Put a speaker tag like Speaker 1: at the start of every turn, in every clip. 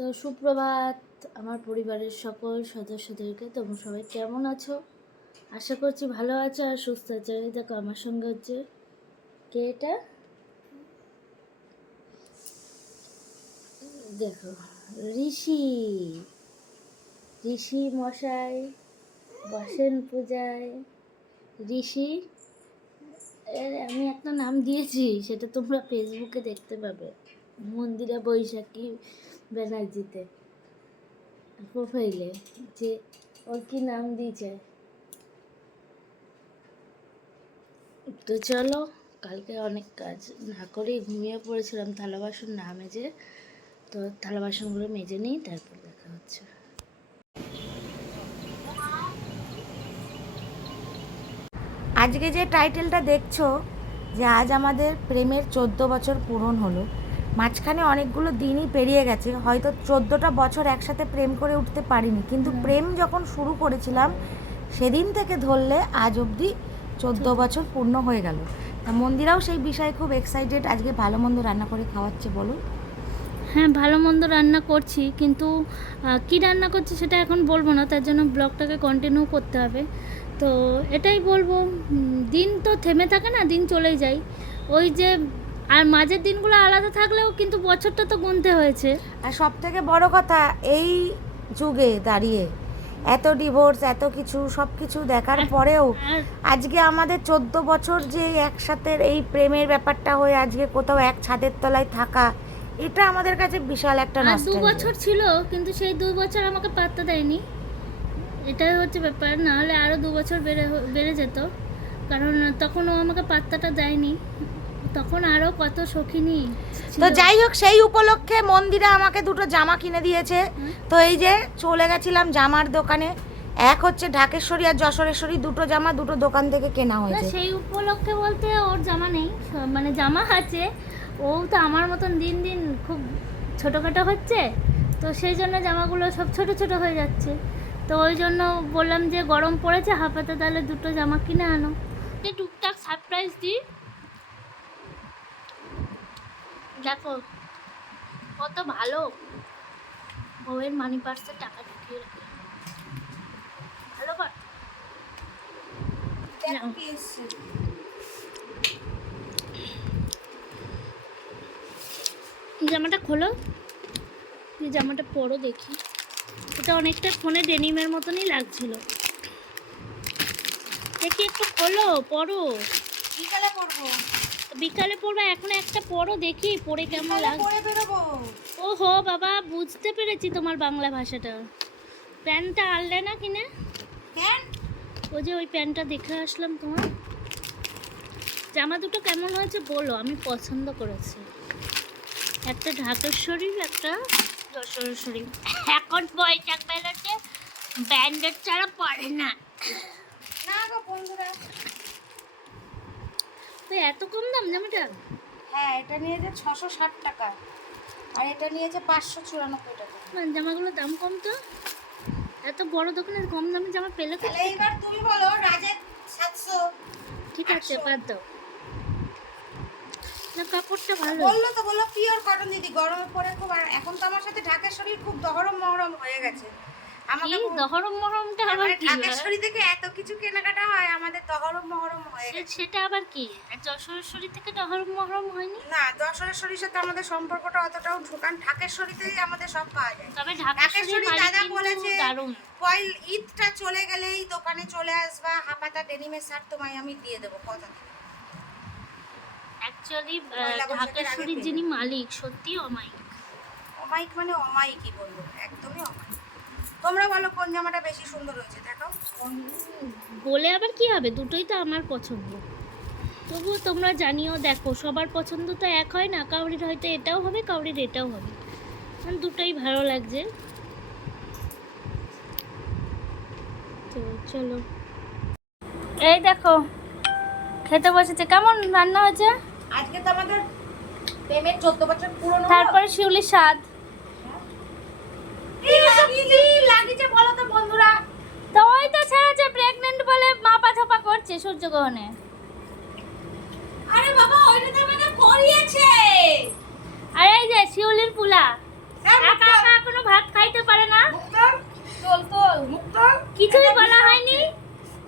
Speaker 1: তো সুপ্রভাত, আমার পরিবারের সকল সদস্যদেরকে, তোমরা সবাই কেমন আছো? আশা করছি ভালো আছো আর সুস্থ আছো। দেখো, আমার সঙ্গে হচ্ছে কে এটা? দেখো, ঋষি। ঋষি মশাই, বসেন পূজায়। ঋষি এর আমি একটা নাম দিয়েছি, সেটা তোমরা ফেসবুকে দেখতে পাবে। মন্দিরা বৈশাখী। ব্যানার্জিতে প্রোফাইলে যে ওর কি নাম দিয়েছে? তো চলো, কালকে অনেক কাজ না করেই ঘুমিয়ে পড়েছিলাম থালা বাসন না মেজে। তো থালা বাসনগুলো মেজে নিই, তারপর দেখা হচ্ছে।
Speaker 2: আজকে যে টাইটেলটা দেখছ, যে আজ আমাদের প্রেমের চোদ্দ বছর পূরণ হলো মাঝখানে অনেকগুলো দিনই পেরিয়ে গেছে হয়তো চোদ্দোটা বছর একসাথে প্রেম করে উঠতে পারিনি। কিন্তু প্রেম যখন শুরু করেছিলাম সেদিন থেকে ধরলে আজ অবধি চোদ্দ বছর পূর্ণ হয়ে গেল। তা মন্দিরাও সেই বিষয়ে খুব এক্সাইটেড আজকে ভালো মন্দ রান্না করে খাওয়াচ্ছে বলুন।
Speaker 1: হ্যাঁ ভালো মন্দ রান্না করছি কিন্তু কি রান্না করছি সেটা এখন বলব না তার জন্য ব্লগটাকে কন্টিনিউ করতে হবে। তো এটাই বলব দিন তো থেমে থাকে না দিন চলেই যায়। ওই যে আর মাঝের দিনগুলো আলাদা থাকলেও কিন্তু বছরটা তো গুনতে হয়েছে।
Speaker 2: আর সব থেকে বড় কথা এই যুগে দাঁড়িয়ে এত ডিভোর্স এত কিছু সব কিছু দেখার পরেও আজকে আমাদের চোদ্দ বছর যে একসাথে এই প্রেমের ব্যাপারটা হয়ে আজকে কোথাও এক ছাদের তলায় থাকা এটা আমাদের কাছে বিশাল একটা
Speaker 1: আর দু বছর ছিল কিন্তু সেই দু বছর আমাকে পাত্তা দেয়নি। এটাই হচ্ছে ব্যাপার না হলে আরও দু বছর বেড়ে বেড়ে যেত। কারণ তখন ও আমাকে পাত্তাটা দেয়নি। তখন আরও কত সখিনী
Speaker 2: তো যাই হোক সেই উপলক্ষে মন্দিরে আমাকে দুটো জামা কিনে দিয়েছে। তো এই যে চলে গেছিলাম জামার দোকানে এক হচ্ছে ঢাকেশ্বরী আর যশোরেশ্বরী দুটো জামা দুটো দোকান থেকে কেনা হয়েছে।
Speaker 1: সেই উপলক্ষে বলতে ওর জামা নেই মানে জামা আছে ও তো আমার মতন দিন দিন খুব ছোটোখাটো হচ্ছে তো সেই জন্য জামাগুলো সব ছোট ছোট হয়ে যাচ্ছে। তো ওই জন্য বললাম যে গরম পড়েছে হাফাতে তাহলে দুটো জামা কিনে আনো। টুকটাক সারপ্রাইজ দিই। দেখো কত ভালো। বউয়ের মানি পার্সে টাকা ঢুকিয়ে রাখে ভালো কর। জামাটা খোলো। জামাটা পরো দেখি। এটা অনেকটা ফোনে ডেনিমের মতনই লাগছিল। দেখি একটু খোলো পরো।
Speaker 2: বিকালে পরবো?
Speaker 1: বিকালে পরবে এখন একটা পরো দেখি পরে কেমন লাগ
Speaker 2: ও
Speaker 1: হো বাবা বুঝতে পেরেছি তোমার বাংলা ভাষাটা। প্যান্টটা আনলে না কিনে? ওই যে ওই প্যান্টটা দেখে আসলাম তোমার। জামা দুটো কেমন হয়েছে বলো আমি পছন্দ করেছি। একটা ঢাকেশ্বরী একটা যশোরেশ্বরী এখন বৈশাখ বেরোচ্ছে ব্যান্ডেড ছাড়া পড়ে না।
Speaker 2: না গো বন্ধুরা
Speaker 1: তো এত কম দাম জামাটা
Speaker 2: হ্যাঁ এটা নিয়েছে ছশো ষাট টাকা। আর এটা নিয়েছে পাঁচশো চুরানব্বই টাকা।
Speaker 1: মানে জামাগুলোর দাম কম তো? এত বড় দোকানে কম দামে জামা পেলে
Speaker 2: তাহলে এইবার তুমি বলো রাজের সাতশো
Speaker 1: ঠিক আছে বাদ দাও। না কাপড়টা ভালো।
Speaker 2: বলল তো বলল পিওর কটন দিদি গরমে পরে খুব আর এখন তো আমার সাথে ঢাকের শরীর খুব দহরম মহরম হয়ে গেছে। আমাকে
Speaker 1: দহরম মহরমটা আবার কি
Speaker 2: ঢাকের থেকে এত কিছু কেনাকাটা হয় আমাদের দহরম মহরম হয়ে
Speaker 1: সেটা আবার কি? যশোরেশ্বরী থেকে মহরম হয়নি?
Speaker 2: না দশরের শরীর সাথে আমাদের সম্পর্কটা অতটাও ঢোকান ঢাকের শরীরেই আমাদের সব পাওয়া যায়।
Speaker 1: তবে
Speaker 2: ঢাকেশ্বরী
Speaker 1: ঢাকেশ্বরী
Speaker 2: দাদা
Speaker 1: দাদা
Speaker 2: বলেছে পয়ল ঈদটা চলে গেলেই দোকানে চলে আসবা হাপাতা ডেনিমের শার্ট তোমায় আমি দিয়ে দেবো কথা।
Speaker 1: অ্যাকচুয়ালি ঢাকেশ্বরীর যিনি মালিক সত্যি অমায়িক।
Speaker 2: অমাইক মানে অমাইকই বলব একদমই অমাইক তোমরা বলো কোন জামাটা বেশি সুন্দর হয়েছে দেখো।
Speaker 1: বলে আবার কি হবে? দুটোই তো আমার পছন্দ। তবুও তোমরা জানিও দেখো সবার পছন্দ তো এক হয় না কাউরির হয়তো এটাও হবে কাউরির এটাও হবে। দুটোই ভালো লাগছে। তো চলো। এই দেখো খেতে বসেছে। কেমন রান্না হয়েছে?
Speaker 2: আজকে তো আমাদের প্রেমের চোদ্দ বছর পুরনো।
Speaker 1: তারপরে শিউলির স্বাদ।
Speaker 2: কিছুই বলা
Speaker 1: হয়নি।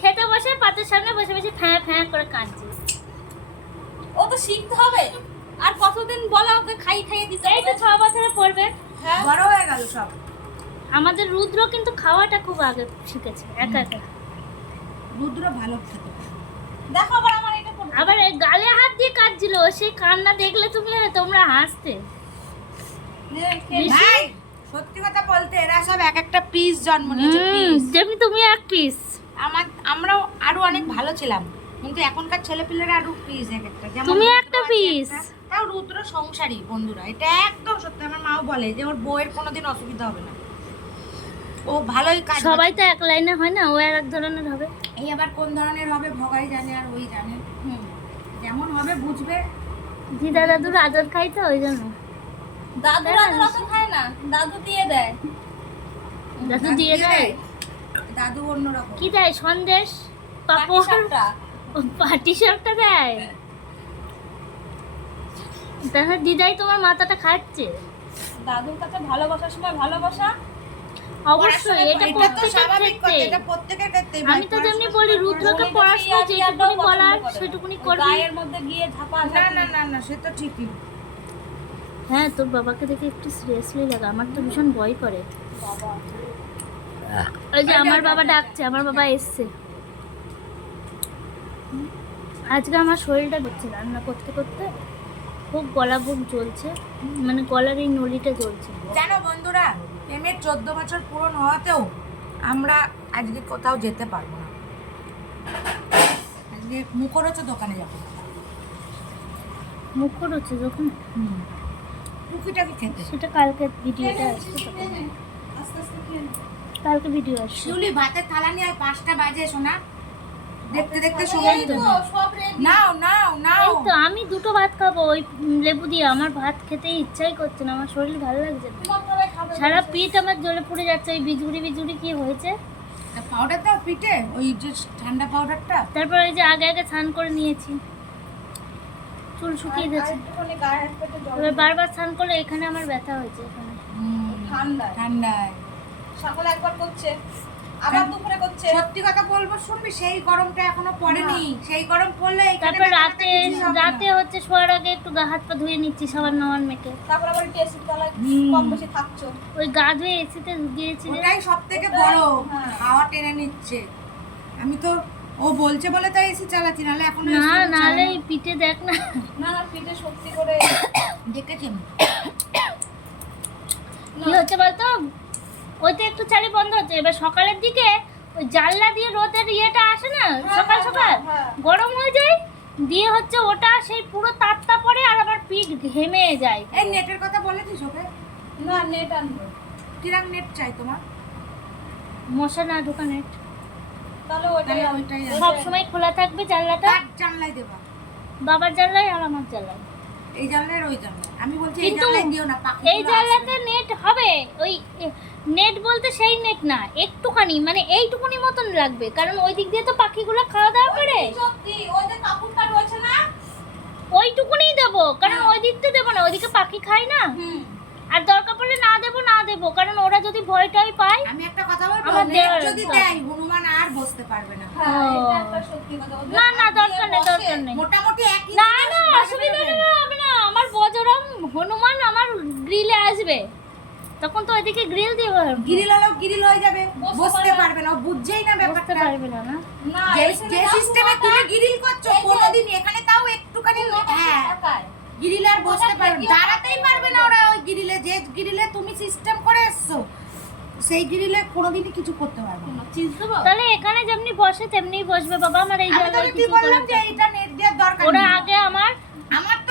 Speaker 1: খেতে বসে পাতের সামনে বসে বসে ফ্যাঁ ফ্যাঁ করে কাঁদছে।
Speaker 3: ও তো শিখতে হবে। আর কতদিন বলা ওকে খাই খাইয়ে দিতে
Speaker 1: এই তো ছ বছরে পড়বে।
Speaker 3: হ্যাঁ।
Speaker 2: বড় হয়ে গেল সব।
Speaker 1: আমাদের রুদ্র কিন্তু খাওয়াটা খুব আগে শিখেছে একা একা।
Speaker 2: রুদ্র ভালো খেতে
Speaker 3: দেখো আবার আমার এটা
Speaker 1: আবার এই গালে হাত দিয়ে কাটছিল সেই কান্না দেখলে তুমি তোমরা হাসতে।
Speaker 2: ভাই সত্যি কথা বলতে এরা সব এক একটা পিস জন্ম নিয়েছে পিস
Speaker 1: যেমনি তুমি এক পিস
Speaker 2: আমার আমরাও আরও অনেক ভালো ছিলাম কিন্তু এখনকার ছেলেপিলেরা আরও পিস এক একটা। যেমন
Speaker 1: তুমি একটা।
Speaker 2: একটা, তাও রুদ্র সংসারী বন্ধুরা এটা একদম সত্যি। আমার মাও বলে যে ওর বউয়ের কোনোদিন অসুবিধা হবে না। ও ভালোই কাজ
Speaker 1: সবাই তো এক লাইনে হয় না ও আর এক ধরনের হবে।
Speaker 2: এই আবার কোন ধরনের হবে ভগাই জানে আর ওই জানে। যেমন হবে বুঝবে।
Speaker 1: দিদা দাদুর আদর খাই তো ওই জন্য।
Speaker 3: দাদু? দাদু অত খায় না দাদু দিয়ে দেয়।
Speaker 1: দাদু দিয়ে দেয়?
Speaker 2: দাদু অন্যরকম।
Speaker 1: কি দেয় সন্দেশ? পাপড়। পাটি সাপটা দেয়? তাহলে দিদাই তোমার মাথাটা খাচ্ছে
Speaker 3: দাদুর কাছে ভালোবাসার সময় ভালোবাসা?
Speaker 1: অবশ্যই এটা প্রত্যেকের ক্ষেত্রে।
Speaker 2: এটা প্রত্যেকের ক্ষেত্রে
Speaker 1: আমি তো যেমনি বলি রুদ্রকে পড়াশোনা যেটুকুনি বলার সেটুকুনি করবি।
Speaker 3: গায়ের মধ্যে গিয়ে ঝাপা
Speaker 2: না না না না সে তো ঠিকই।
Speaker 1: হ্যাঁ তোর বাবাকে দেখে একটু সিরিয়াসলি লাগে আমার তো ভীষণ ভয় করে।
Speaker 3: বাবা
Speaker 1: ওই যে আমার বাবা ডাকছে আমার বাবা এসছে। আজকে আমার শরীরটা হচ্ছে রান্না করতে করতে খুব গলা বুক জ্বলছে মানে গলার এই নলিটা জ্বলছে।
Speaker 2: জানো বন্ধুরা প্রেমের চোদ্দ বছর পূরণ হওয়াতেও আমরা আজকে কোথাও যেতে পারব না। আজকে মুখরোচক দোকানে যাব।
Speaker 1: মুখর হচ্ছে যখন
Speaker 2: টুকিটাকি খেতে।
Speaker 1: সেটা কালকে ভিডিওটা। কালকে ভিডিও আসছে
Speaker 2: শিউলি ভাতের থালা নিয়ে পাঁচটা বাজে শোনা দেখতে দেখতে সময়
Speaker 3: তো।
Speaker 2: নাও নাও নাও।
Speaker 1: এই তো আমি দুটো ভাত খাব ওই লেবু দিয়ে। আমার ভাত খেতে ইচ্ছাই করছে না আমার শরীর ভালো লাগছে সারা পিঠ আমার জ্বলে পুড়ে যাচ্ছে ওই বিজুড়ি বিজুড়ি কি হয়েছে?
Speaker 2: পাউডার দাও পিঠে ওই যে ঠান্ডা পাউডারটা
Speaker 1: তারপর ওই যে আগে আগে স্নান করে নিয়েছি। চুল শুকিয়ে গেছে। এবার বারবার স্নান করলে এখানে আমার ব্যথা হয়েছে এখানে।
Speaker 3: ঠান্ডায়।
Speaker 2: ঠান্ডায়।
Speaker 3: সকালে একবার করছে। আবার দুপুরে করছে?
Speaker 2: সত্যি কথা বলব শুনবি? সেই গরমটা এখনও পড়েনি। সেই গরম পড়লে
Speaker 1: তারপর রাতে। রাতে হচ্ছে শোয়ার আগে একটু গা হাত পা ধুয়ে নিচ্ছি সাবান নাওয়ার মেখে
Speaker 3: তারপর আবার একটু এসির তলায় কম বেশি থাকছো
Speaker 1: ওই গা ধুয়ে এসিতে গিয়েছি
Speaker 2: ওটাই সব থেকে বড়।
Speaker 3: হ্যাঁ।
Speaker 2: হাওয়া টেনে নিচ্ছে। আমি তো ও বলছে বলে তাই এসি চালাচ্ছি নাহলে এখন
Speaker 1: না নাহলে এই পিঠে দেখ না।
Speaker 3: না না পিঠে সত্যি করে
Speaker 2: দেখেছি
Speaker 1: কি হচ্ছে বলতো? ওই তো একটু চালি বন্ধ হচ্ছে। এবার সকালের দিকে ওই জানলা দিয়ে রোদের ইয়েটা আসে না? সকাল
Speaker 3: হ্যাঁ,
Speaker 1: সকাল
Speaker 3: হ্যাঁ।
Speaker 1: গরম হয়ে যায় দিয়ে হচ্ছে ওটা সেই পুরো তাপটা পড়ে আর আবার পিঠ ঘেমে যায়।
Speaker 2: এই নেটের কথা বলেছিস ওকে?
Speaker 3: না নেট আনব।
Speaker 2: কিরাম নেট চাই তোমার?
Speaker 1: মশা না
Speaker 3: তাহলে ওইটাই
Speaker 2: তাহলে
Speaker 1: সব সময় খোলা থাকবে জানলাটা?
Speaker 2: জানলাই দেবা।
Speaker 1: বাবার জানলাই আর আমার জানলায়
Speaker 2: এই জানলার ওই জানলা। আমি বলছি এই জানলাই দিও না পাখি
Speaker 1: এই জানলাতে নেট হবে। ওই নেট বলতে সেই নেট না একটুখানি মানে এইটুকুনি মতন লাগবে। কারণ ওই দিক দিয়ে তো পাখিগুলো খাওয়া দাওয়া করে।
Speaker 3: সত্যি ওই যে কাপড়টা রয়েছে না?
Speaker 1: ওইটুকুনিই দেবো কারণ ওই দিক দিকটা দেবো না ওইদিকে পাখি খায় না।
Speaker 3: হুম।
Speaker 1: আর দরকার পড়লে না দেবো না দেবো কারণ ওরা যদি ভয়টাই পায়
Speaker 2: আমি একটা কথা বলব যদি দেয় হনুমান আর বসতে পারবে না।
Speaker 3: হ্যাঁ ওদের
Speaker 1: না না দরকার নেই দরকার নেই।
Speaker 2: মোটামুটি একই
Speaker 1: না না অসুবিধা
Speaker 2: বেরোবে।
Speaker 1: বজরং হনুমান আমার গ্রিলে আসবে। তখন তো ওইদিকে গ্রিল পারব।
Speaker 2: গিরিল হলেও গিরিল হয়ে যাবে।
Speaker 3: বসতে পারবে
Speaker 2: না বুঝছেই না ব্যাপারটা।
Speaker 1: পারবে না না।
Speaker 2: যে সিস্টেমে তুমি গিরিল করছ কোনোদিন এখানে তাও একটুখানি হ্যাঁ। গিরিল আর বসতে পারবে। দাঁড়াতেই পারবে না ওরা ওই গিরিলে যে গিরিলে তুমি সিস্টেম করে এসছো সেই গিরিলে কোনোদিনই কিছু করতে পারবে না।
Speaker 1: তাহলে এখানে যেমনি বসে তেমনিই বসবে। বাবা আমার এই
Speaker 2: আমি
Speaker 1: জায়গায়
Speaker 2: তোকে কি বললাম যে এটা নেট দেওয়ার দরকার
Speaker 1: ওরা আগে আমার
Speaker 2: আমার তো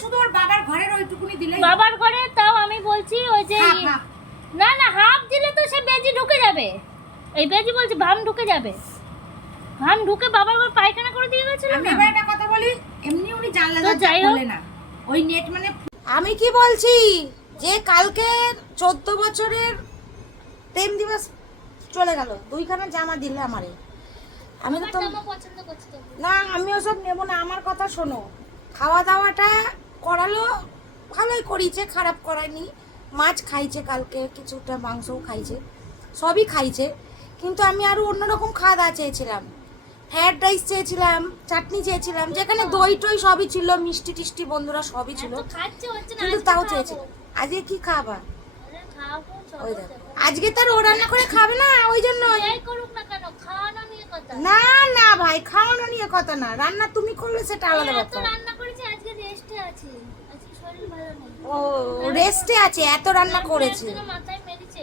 Speaker 2: শুধু ওর বাবার ঘরের ওইটুকুনি দিলেই
Speaker 1: বাবার ঘরে তাও আমি বলছি ওই যে। না না হাফ দিলে তো সে বেজি ঢুকে যাবে। এই বেজি বলছে ভাম ঢুকে যাবে। ভাম ঢুকে বাবার ঘর পায়খানা করে দিয়ে গেছিল
Speaker 2: আমি এবার একটা কথা বলি এমনি উনি জানলা
Speaker 1: হোক।
Speaker 2: না। ওই নেট মানে আমি কি বলছি? যে কালকে চোদ্দ বছরের প্রেম দিবস চলে গেল দুইখানা জামা দিলে আমারে। আমি তো। না আমি ওসব নেব না আমার কথা শোনো। খাওয়া দাওয়াটা করালো ভালোই করিছে খারাপ করায়নি। মাছ খাইছে কালকে কিছুটা মাংসও খাইছে সবই খাইছে। কিন্তু আমি আরও অন্যরকম খাওয়া দাওয়া চেয়েছিলাম। ফ্রাইড রাইস চেয়েছিলাম চাটনি চেয়েছিলাম যেখানে দই টই সবই ছিল মিষ্টি টিষ্টি বন্ধুরা সবই ছিল। কিন্তু তাও
Speaker 1: খাব।
Speaker 2: চেয়েছি। আজকে কি খাবা? ওই দেখো। আজকে তার ও রান্না করে খাবে না ওই জন্য
Speaker 1: না
Speaker 2: না ভাই খাওয়ানো নিয়ে কথা না। রান্না তুমি করলে সেটা আলাদা ব্যাপার।
Speaker 1: আজকে রেস্টে আছি। আজকে শরীর ভালো নেই।
Speaker 2: ও রেস্টে আছে এত রান্না করেছে।
Speaker 1: মাথায় মেরেছে।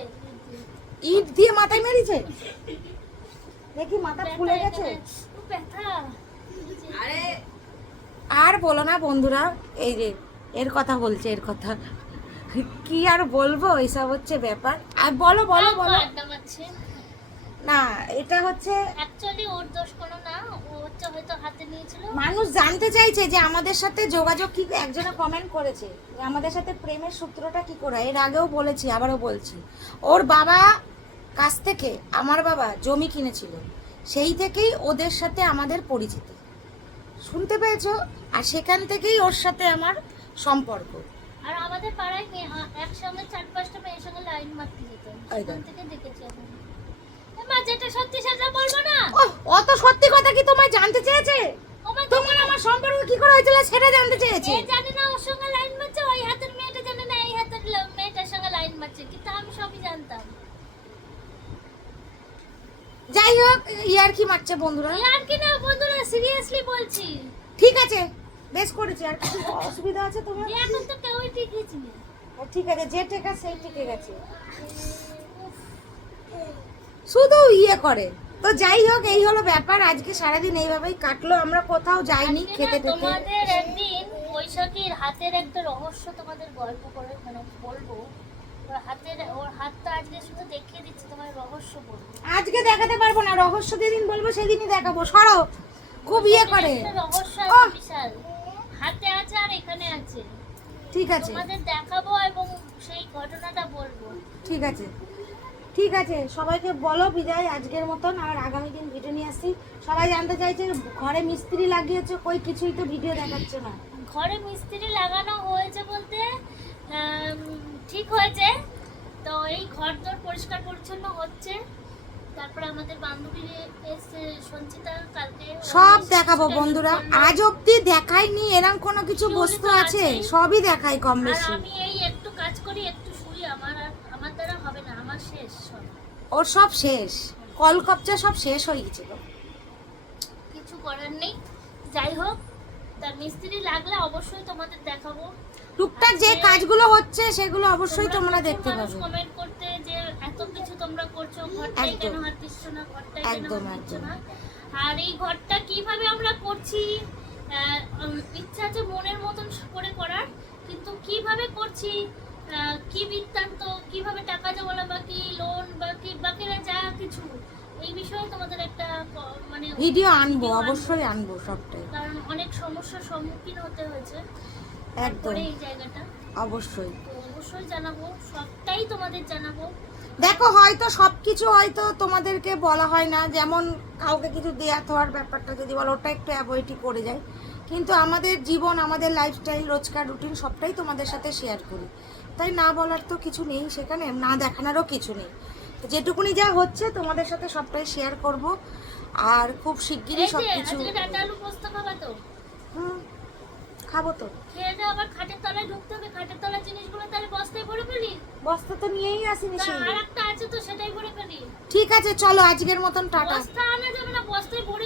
Speaker 2: ইট দিয়ে মাথায় মেরেছে? দেখি মাথা ফুলে গেছে?
Speaker 3: আরে
Speaker 2: আর বলো না বন্ধুরা এই যে এর কথা বলছে এর কথা। কি আর বলব এইসব হচ্ছে ব্যাপার। আর বলো বলো বলো। না এটা হচ্ছে
Speaker 1: অ্যাকচুয়ালি ওর দোষ কোনো না ও হচ্ছে হয়তো হাতে নিয়েছিল।
Speaker 2: মানুষ জানতে চাইছে যে আমাদের সাথে যোগাযোগ কি একজনে কমেন্ট করেছে। যে আমাদের সাথে প্রেমের সূত্রটা কি করে? এর আগেও বলেছি আবারও বলছি। ওর বাবা কাছ থেকে আমার বাবা জমি কিনেছিল। সেই থেকেই ওদের সাথে আমাদের পরিচিতি। শুনতে পেয়েছ? আর সেখান থেকেই ওর সাথে আমার সম্পর্ক।
Speaker 1: আর আমাদের পাড়ায় আ- একসঙ্গে চার পাঁচটা মেয়ের সঙ্গে লাইন মারতে যেত। সেখান থেকে দেখেছি মা যেটা সত্যি সেটা বলব না?
Speaker 2: অত সত্যি কথা কি তোমায় জানতে চেয়েছে? তোমার আমার সম্পর্ক কি করে হয়েছিল সেটা জানতে চেয়েছে।
Speaker 1: এ জানে না ওর সঙ্গে লাইন মারছে ওই হাতের মেয়েটা জানে না এই হাতের মেয়েটার সঙ্গে লাইন মারছে কিন্তু আমি সবই জানতাম।
Speaker 2: যাই হোক ইয়ার কি মারছে বন্ধুরা?
Speaker 1: আর কি না বন্ধুরা সিরিয়াসলি বলছি।
Speaker 2: ঠিক আছে বেশ করেছি আর কিছু অসুবিধা আছে তোমার?
Speaker 1: এখন তো কেউই ঠিকই ছিল
Speaker 2: ঠিক আছে যে টেকা সেই টিকে গেছে। শুধু ইয়ে করে। তো যাই হোক এই হলো ব্যাপার। আজকে সারাদিন এইভাবেই কাটলো। আমরা কোথাও যাইনি
Speaker 1: আজকে
Speaker 2: খেতে
Speaker 1: তোমাদের একদিন বৈশাখীর হাতের একটা রহস্য তোমাদের গল্প করে মানে বলব। ওর হাতের ওর হাতটা আজকে শুধু দেখিয়ে দিচ্ছি তোমার রহস্য বলব।
Speaker 2: আজকে দেখাতে পারব না। রহস্য যেদিন বলব সেদিনই দেখাবো। সরো। খুব ইয়ে করে।
Speaker 1: রহস্য বিশাল। হাতে আছে আর এখানে আছে।
Speaker 2: ঠিক আছে।
Speaker 1: তোমাদের দেখাবো এবং সেই ঘটনাটা বলব।
Speaker 2: ঠিক আছে। ঠিক আছে সবাইকে বলো বিদায় আজকের মতন আর আগামী দিন ভিডিও নিয়ে আসছি। সবাই জানতে চাইছে ঘরে মিস্ত্রি লাগিয়েছে কই কিছুই তো ভিডিও দেখাচ্ছে না।
Speaker 1: ঘরে মিস্ত্রি লাগানো হয়েছে বলতে ঠিক হয়েছে। তো এই ঘর দর পরিষ্কার পরিচ্ছন্ন হচ্ছে। তারপরে আমাদের বান্ধবী এসে সঞ্চিতা কালকে
Speaker 2: সব দেখাবো বন্ধুরা। আজ অব্দি দেখাইনি এরম কোনো কিছু বস্তু আছে? সবই দেখাই কম বেশি।
Speaker 1: আমি এই একটু কাজ করি একটু শুই আমার আর আমার দ্বারা হবে না আমার শেষ সব
Speaker 2: ওর সব শেষ। কল কবজা সব শেষ হয়ে গেছিল।
Speaker 1: কিছু করার নেই। যাই হোক তার মিস্ত্রি লাগলে অবশ্যই তোমাদের দেখাবো।
Speaker 2: টুকটাক যে কাজগুলো হচ্ছে সেগুলো অবশ্যই তোমরা দেখতে পাবে।
Speaker 1: কমেন্ট করতে যে এত কিছু তোমরা করছ ঘরটাই কেন হাত দিচ্ছ না ঘরটাই কেন
Speaker 2: একদম,
Speaker 1: হাত। না? আর এই ঘরটা কীভাবে আমরা করছি ইচ্ছা আছে মনের মতন করে করার কিন্তু কীভাবে করছি কি বৃত্তান্ত কীভাবে টাকা জমানো বাকি লোন বাকি বাকিরা যা কিছু এই বিষয়ে তোমাদের একটা মানে
Speaker 2: ভিডিও আনব অবশ্যই আনব সবটাই।
Speaker 1: কারণ অনেক সমস্যার সম্মুখীন হতে হয়েছে।
Speaker 2: একদম।
Speaker 1: এই জায়গাটা।
Speaker 2: অবশ্যই।
Speaker 1: অবশ্যই জানাব সবটাই তোমাদের জানাব।
Speaker 2: দেখো হয়তো সবকিছু হয়তো তোমাদেরকে বলা হয় না। যেমন কাউকে কিছু দেয়া থার ব্যাপারটা যদি বলো ওটা একটু অ্যাভয়েডই করে যায়। কিন্তু আমাদের জীবন আমাদের লাইফস্টাইল রোজকার রুটিন সবটাই তোমাদের সাথে শেয়ার করি। তাই না বলার তো কিছু নেই সেখানে না দেখানোরও কিছু নেই। যেটুকুনি যা হচ্ছে তোমাদের সাথে সবটাই শেয়ার করব। আর খুব শিগগিরই সব কিছু
Speaker 1: খাবা তো? আবার খাটের তলায় ঢুকতে হবে। খাটের তলার জিনিসগুলো তাহলে বস্তায় ভরে ফেলি?
Speaker 2: বস্তা তো নিয়েই আসিনি
Speaker 1: তা
Speaker 2: সেই
Speaker 1: আর একটা আছে তো সেটাই ভরে ফেলি।
Speaker 2: ঠিক আছে চলো আজকের মতন টাটা।
Speaker 1: বস্তা আনা যাবে না বস্তায় ভরে